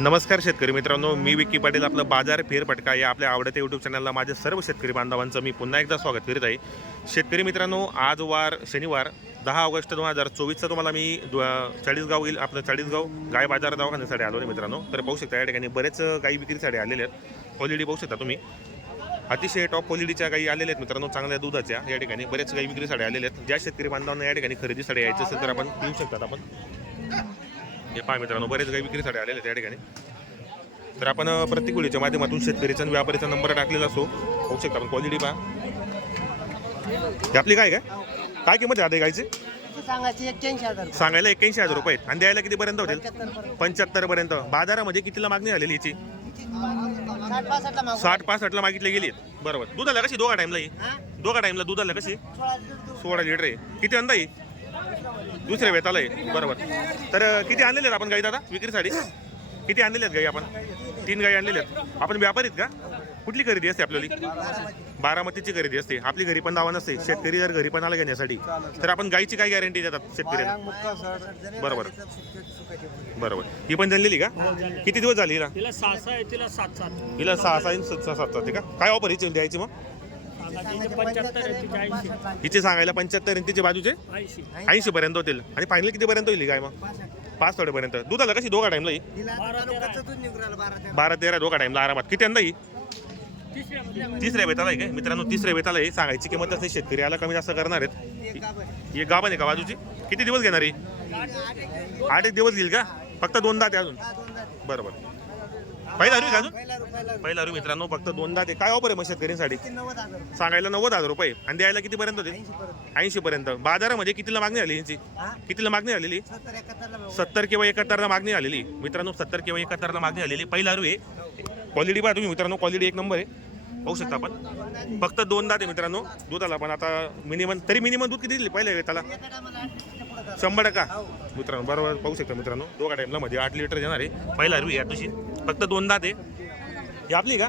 नमस्कार शेतकरी मित्रांनो मी विक्की पाटील आपलं बाजार फेरफटका या आपल्या आवडत्या यूट्यूब चॅनलला माझ्या सर्व शेतकरी बांधवांचं मी पुन्हा एकदा स्वागत करीत आहे. शेतकरी मित्रांनो आज वार शनिवार दहा ऑगस्ट दोन हजार चोवीसचा तुम्हाला मी चाळीसगाव येईल आपलं चाळीसगाव गाय बाजार दवाखान्यासाठी आलो आहे मित्रांनो. तर पाहू शकता या ठिकाणी बरेच गाई विक्रीसाठी आलेले आहेत. क्वालिटी पाहू शकता तुम्ही. अतिशय टॉप क्वालिटीच्या गाई आलेल्या आहेत मित्रांनो चांगल्या दुधाच्या या ठिकाणी बरेच गाई विक्रीसाठी आलेल्या आहेत. ज्या शेतकरी बांधवांना या ठिकाणी खरेदीसाठी यायचं असेल तर आपण येऊ शकतात आपण. हे पहा मित्रांनो बरेच गाई विक्रीसाठी आलेले आहेत या ठिकाणी. तर आपण प्रत्येक वेळीच्या माध्यमातून शेतकरीचा आणि व्यापारीचा नंबर टाकलेला असो होऊ शकता आपण क्वालिटी पहा. आपली काय काय? काय किंमत आहे आता गायची सांगायला एक्क्याऐंशी हजार रुपये आणि द्यायला कितीपर्यंत होतील? पंच्याहत्तर पंच्याहत्तर पर्यंत बाजारामध्ये कितीला मागणी झालेली याची? साठ पासष्टला मागितली गेली बरोबर. दुधाला कशी? दोघा टाईमला ही. हा? दोघा टाईमला दुधाला कशी? सोळा लिटर आहे. किती अंदा दुसऱ्या वेताला आहे बरोबर. तर किती आणलेले आहेत आपण गाई दादा विक्रीसाठी? किती आणलेले आहेत गाई आपण? तीन गाई आणलेल्या आहेत. आपण व्यापारीत का? कुठली खरेदी असते आपल्याला? बारामतीची खरेदी असते. आपली घरी पण दावा नसते. शेतकरी जर घरी पण आला घेण्यासाठी तर आपण गाईची काय गॅरंटी देतात शेतकऱ्यांना. जरी बरोबर. बरोबर. ही पण जनलेली का? किती दिवस झाली हिला? तिला सहा सहा आहे तिला सात सात. हिला सहा सहा सहा सहा सात सात आहे का? काय ऑफर हिची द्यायची मग? हिचे सांगायला पंच्याहत्तर आणि तिचे बाजूचे? ऐंशी. ऐंशी पर्यंत होतील. आणि फायनल कितीपर्यंत होईल ही गाय मग. पाच थोडेपर्यंत. दुधाला कशी दोघा टाईमला ही? हिला बारा, तेरा. दोघा टाईमला आरामात. किती अंदा ही? तिसऱ्या बेताला आहे काय? मित्रांनो तिसऱ्या बेताला आहे. सांगायची किंमत असते शेतकरी याला कमी जास्त करणार आहेत. ही गाभण आहे. का बाजूची? किती दिवस घेणार आहे आठ एक दिवस. घेईल का? फक्त दोनदा ते अजून. बरोबर. पहिला रू का अजून? पहिला रुपयाला पहिला रू मित्रांनो फक्त दोनदा ते. काय ऑफर आहे मग शेतकऱ्यांसाठी किती हजार सांगायला नव्वद हजार रुपये. आणि द्यायला ऐंशी पर्यंत. ऐंशी पर्यंत. बाजारामध्ये कितीला मागणी झाली यांची? कितीला मागणी झालेली सत्तर किंवा एकाहत्तरला मागणी आलेली. मित्रांनो सत्तर किंवा एकाहत्तरला मागणी आलेली. पहिला रू आहे. क्वालिटी पहा तुम्ही मित्रांनो क्वालिटी एक नंबर आहे. पाहू शकता आपण. फक्त दोनदा ते मित्रांनो दुधाला पण आता मिनिमम तरी मिनिमम दूध किती दिली? पहिल्या वेळेला. शंभर टक्का. हो. मित्रांनो बरोबर. पाहू शकता मित्रांनो. दोघा टाईमला मध्ये आठ लिटर येणार आहे. पहिला रू या तुझी फक्त दोनदा ते. ही आपली का?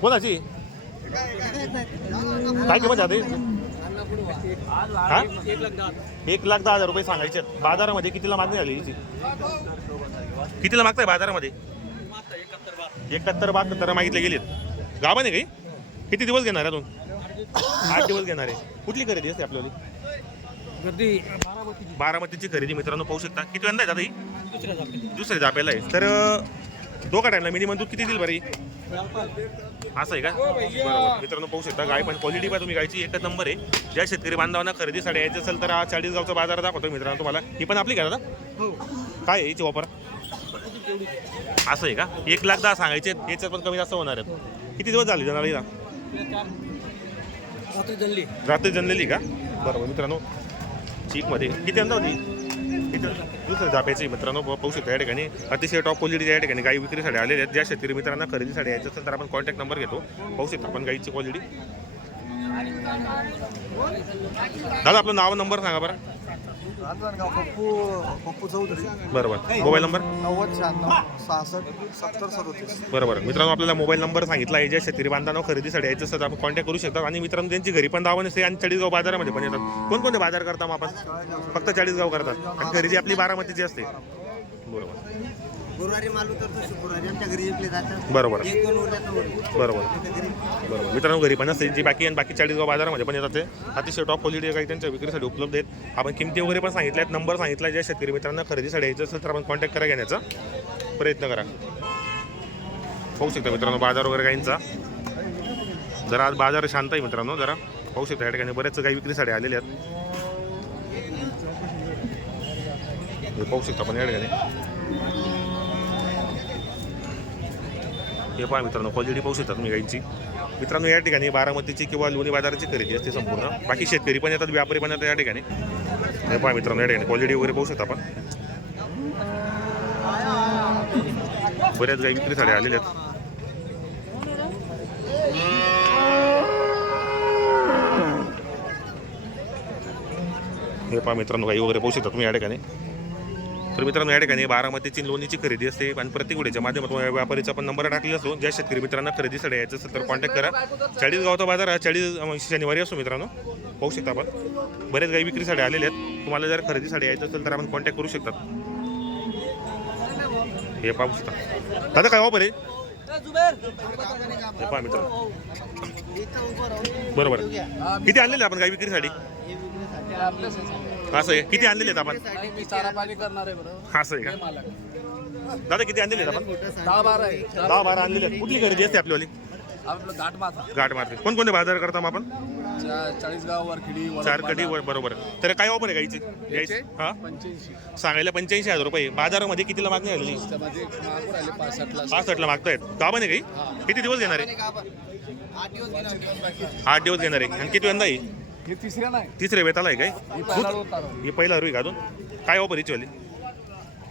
कोणाची? काय किंमत जाते हा? एक लाख दहा हजार रुपये सांगायचे बाजारामध्ये कितीला मागणी झाली हिची कितीला मागताय बाजारामध्ये? एकाहत्तर बहात्तर मागितले गेलेत. गाभा नाही काही किती दिवस घेणार आहे अजून? आठ दिवस घेणार आहे. कुठली खरेदी असते आपल्याला गर्दी बारामतीची खरेदी मित्रांनो पाहू शकता. किती आहे आता ही? दुसऱ्या जापेला आहे. तर दोघा टाईमला मिनिमम दूध किती देईल बरं ही? असं आहे का? बरोबर मित्रांनो पाहू शकता गाय पण क्वालिटी पण तुम्ही गायची एकच नंबर आहे. ज्या शेतकरी बांधवांना खरेदीसाठी यायचं असेल तर हा चाळीसगावचा बाजार दाखवतो मित्रांनो तुम्हाला. ही पण आपली का दादा? काय आहे हिची वापर असं आहे का? एक लाख दहा सांगायचे याच्यात पण कमी जास्त होणार आहेत. किती दिवस झाले जनाला रात्री जनलेली का? बरोबर मित्रांनो. चीकमध्ये. किती अंदा होती. इथं दुसरं जाप्याचे मित्रांनो पाहू शकता या ठिकाणी. अतिशय टॉप क्वालिटीच्या या ठिकाणी गाई विक्रीसाठी आलेल्या आहेत. ज्या शेतकरी मित्रांना खरेदीसाठी यायचं असेल तर आपण कॉन्टॅक्ट नंबर घेतो. पाहू शकता आपण गाईची क्वालिटी दादा आपलं नाव नंबर सांगा बरं. रांजणगाव पप्पू पप्पू चौधरी बरोबर. Mobile number? नव्वद शहाण्णव सहासष्ट सत्तर सदोतीस. बरोबर. मित्रांनो आपल्याला मोबाईल नंबर सांगितला आहे. ज्या शेतकरी बांधवांना खरेदीसाठी यायचं असेल तर आपण कॉन्टॅक्ट करू शकता. आणि मित्रांनो त्यांची घरी पण दावा नसते आणि चाळीसगाव बाजारामध्ये पण येतात. कोणकोणते बाजार करता मग आपण? फक्त चाळीसगाव करतात. आणि खरेदी आपली बारामतीची असते. बरोबर. गुरुवारी मालू तर तो शुक्रवारी आमच्या घरी विकले जातात. बरोबर. एक दोन उरल्या वर बरोबर. घरी. बरोबर. मित्रांनो घरी पण असते जी बाकी आणि बाकी चाळीसगाव बाजारामध्ये पण येतात ते. अतिशय टॉप क्वालिटी काही त्यांच्या विक्रीसाठी उपलब्ध आहेत. आपण किमती वगैरे पण सांगितल्या आहेत नंबर सांगितला ज्या शेतकरी मित्रांना खरेदीसाठी यायचं असेल तर आपण कॉन्टॅक्ट करा घेण्याचा. प्रयत्न करा. पाहू शकता मित्रांनो बाजार वगैरे काहींचा. जरा आज बाजार शांत आहे मित्रांनो जरा. पाहू शकता या ठिकाणी बरेच काही विक्रीसाठी आलेले आहेत. हे पाहू शकता आपण या ठिकाणी. हे पहा मित्रांनो क्वालिटी पाहू शकता तुम्ही गाईची. मित्रांनो या ठिकाणी बारामतीची किंवा लोणी बाजाराची खरेदी असते संपूर्ण. बाकी शेतकरी पण येतात व्यापारी पण येतात या ठिकाणी. हे पहा मित्रांनो या ठिकाणी क्वालिटी वगैरे पाहू शकता आपण बऱ्याच गाई विक्रीसाठी आलेल्या आहेत. हे पहा मित्रांनो गाई वगैरे पाहू शकता तुम्ही या ठिकाणी. तर मित्रांनो या ठिकाणी बारामतीची लोणीची खरेदी असते आणि प्रत्येक वेळेच्या माध्यमातून व्यापारीचा पण नंबर टाकलेला असतो. ज्या शेतकरी मित्रांना खरेदीसाठी यायचं असेल तर कॉन्टॅक्ट करा. चाळीस गावचा बाजार हा चाळीस म्हणजे शनिवारी असतो मित्रांनो. पाहू शकता आपण. बरेच गाई विक्रीसाठी आलेले आहेत. तुम्हाला जर खरेदीसाठी यायचं असेल तर आपण कॉन्टॅक्ट करू शकतात हे पाहू शकता. दादा काय वापर आहे? पहा मित्र बरोबर. किती आणलेले आपण गाई विक्रीसाठी? असं आहे. किती आणलेले आहेत आपण? मी चारा पाणी करणार आहे बरं. असं आहे का? मालक. दादा किती आणलेले आहेत आपण? दहा बारा आहे. दहा बारा आणलेले आहेत. कुठली खरेदी असते आपल्यावाली आपलं घाट माथा. गाठ मारते कोणकोणते बाजार करता मग आपण? चाळीसगाव वरखिडी. बरोबर. तर काय ऑफर आहे गाईची? गाईची हा? पंच्याऐंशी. सांगायला पंच्याऐंशी हजार रुपये. बाजारामध्ये कितीला मागणी आलेली त्यामध्ये मागून आले पासष्टला. पासष्टला मागतायत. गावाने काही? किती दिवस घेणार आहे. आठ दिवस घेणार आहे. आणि किती यंदा आहे? हे तिसऱ्या नाही. तिसरे वेताला आहे काय? ही पहिला ही पहिला रुई घालून काय ऑफर हिची वाली?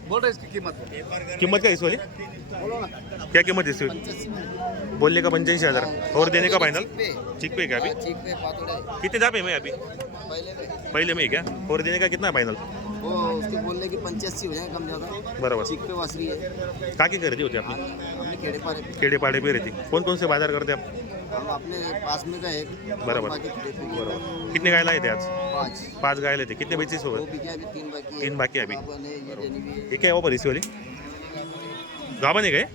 बोल रही इसकी कीमत. किंमत काय इसवाली क्या किंमत है इसकी बोलने का पंचाईस हजार? और देने का फाइनल ठीक पे क्या अभी? ठीक पे पातोड़े. कितने है मैं अभी? पहले पे पहले में ही क्या? और देने का कितना फाइनल वो उसके बोलने की हो जाए कम ज्यादा. बराबर। चीक पे वासरी है. का की खरेदी होती आपली अपने खेड़े पारे पे. केड़े पाड़े पे से बाजार करते आप? हम अपने पास में का एक बराबर। बाकी कितने गाय लाए थे आज? पाँच. पाच गाय लेते कितने बेची दो सोबत बिके अभी तीन बाकी है तीन बाकी है अभी। गाभन है, ये देनी भी है ये क्या ऑफर इसवाली गाबन है गए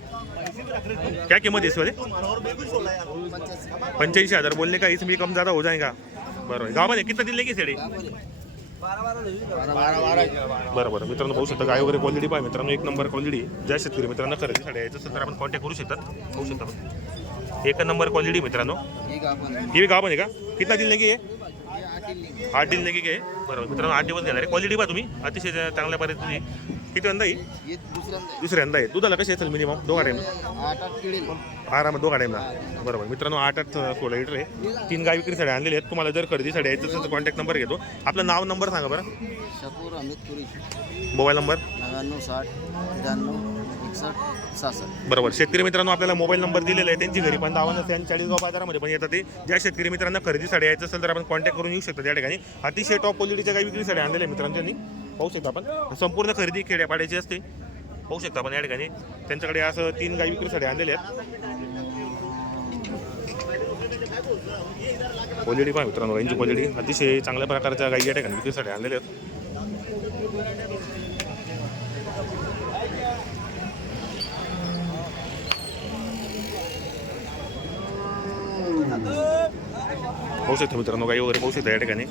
क्या कीमत इसवाली पंचासी पंचाईस हजार. बोलने का इसमें कम ज़्यादा हो जाएगा. बरोबर. गावाने कितना दिन लेगी सेडी है बारह बारह बरोबर. मित्रांनो पाहू शकता गाय वगैरे क्वालिटी पाहा. मित्रांनो एक नंबर क्वालिटी ज्या शेतकरी मित्रांनो खरेदीसाठी यायचं असेल तर आपण कॉन्टॅक्ट करू शकतात. पाहू शकता आपण. एक नंबर क्वालिटी मित्रांनो. है भी गाव आहे का? कितना दिन लेगी आहे? आठ दिन लेगी आहे. बरोबर. मित्रांनो आठ दिवस घेणार आहे. क्वालिटी पहा तुम्ही. अतिशय चांगल्या पद्धतीची. किती अंदा येईल दुसऱ्यांदा आहे. दुधाला कशी असेल मिनिमम दोघा टाईम आठ आठ किडे आरामात दोघा टाईमला बरोबर. मित्रांनो आठ आठ सोळा लिटर आहे. तीन गाय विक्रीसाठी आणलेले आहेत. तुम्हाला जर खरेदीसाठी यायचं असेल तर कॉन्टॅक्ट नंबर घेतो. आपलं नाव नंबर सांगा बरं. मोबाईल नंबर नव्याण्णव साठ त्र्याण्णव एकसष्ट. सहासष्ट बरोबर. शेतकरी मित्रांनो आपल्याला मोबाईल नंबर दिलेला आहे. त्यांची घरी पण दावा नसते आणि चाळीसगाव बाजारामध्ये पण येतात ते. ज्या शेतकरी मित्रांना खरेदीसाठी यायचं असेल तर आपण कॉन्टॅक्ट करून येऊ शकतो त्या ठिकाणी. अतिशय टॉप क्वालिटीच्या काही विक्री साड्या आणलेल्या मित्रांनो त्यांनी. पाहू शकता आपण. संपूर्ण खरेदी खेड्यापाड्याची असते. पाहू शकता आपण या ठिकाणी. त्यांच्याकडे असं तीन गाई साड्या आणलेल्या आहेत. क्वालिटी पहा मित्रांनो. गाईंची क्वालिटी अतिशय चांगल्या प्रकारच्या गाई या ठिकाणी विक्रीसाठी आणलेल्या आहेत. पाहू शकता मित्रांनो गाई वगैरे पाहू शकता या ठिकाणी.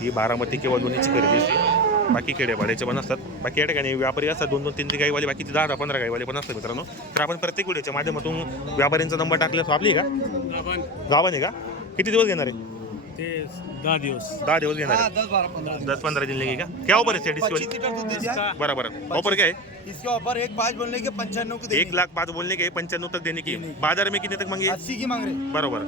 ही बारामती किंवा दोन्हीची खरेदी असते बाकी खेड्यापाड्याचे पण असतात. बाकी या ठिकाणी व्यापारी असतात. दोन दोन तीन तीन गाईवाले बाकीचे दहा दहा पंधरा गाईवाले पण असतात मित्रांनो. तर आपण प्रत्येक व्हिडिओच्या माध्यमातून व्यापाऱ्यांचा नंबर टाकला आपली आहे का? गावाने का? किती दिवस घेणार आहे? ते दहा दिवस. दहा दिवस घेणार आहे. दस पंद्रह पंधरा दिन लेगी का? क्या ऑफर है पच्चीस डिस्काउंट लीटर दूध देती है बराबर. ऑफर क्या है इसके ऊपर एक पाँच बोलने के पंचानवे को एक लाख पाच बोलने के पंचानवे तक देने की. बाजार में कितने तक मांगी अस्सी की मांग रहे. बरोबर.